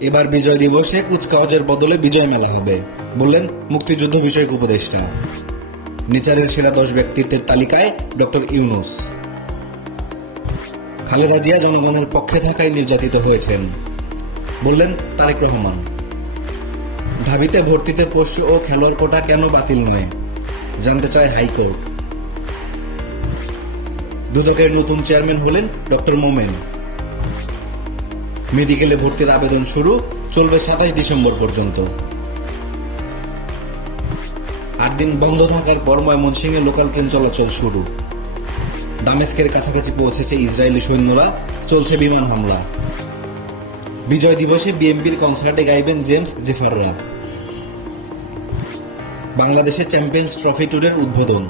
এবার বিজয় দিবসে কুচকাওয়াজের বদলে বিজয় মেলা হবে, বললেন মুক্তিযুদ্ধ বিষয়ক উপদেষ্টা। নিচারের সেরা দশ ব্যক্তিত্বের তালিকায় ডক্টর ইউনুস। খালেদা জিয়া জনগণের পক্ষে থাকায় নির্যাতিত হয়েছেন, বললেন তারেক রহমান। ঢাবিতে ভর্তিতে পোষ্য ও খেলোয়াড় কোটা কেন বাতিল নয়, জানতে চায় হাইকোর্ট। দুদকের নতুন চেয়ারম্যান হলেন ডক্টর মোমেন। মেডিকেলে ভর্তির আবেদন শুরু, চলবে সাতাশ ডিসেম্বর পর্যন্ত। আট দিন বন্ধ থাকার পর ময়মনসিংহে লোকাল ট্রেন চলাচল শুরু। দামেস্কের কাছাকাছি পৌঁছেছে ইসরায়েলি সৈন্যরা, চলছে বিমান হামলা। বিজয় দিবসে বিএমপির কনসার্টে গাইবেন জেমস জেফাররা। বাংলাদেশে চ্যাম্পিয়ন্স ট্রফি ট্যুরের উদ্বোধন।